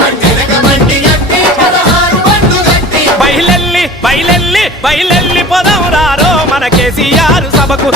బండెనక బండి గట్టి 16 బండ్లు గట్టి బయలెల్లి బయలెల్లి బయలెల్లి పొదం రారో మన కేసీఆర్ సభకు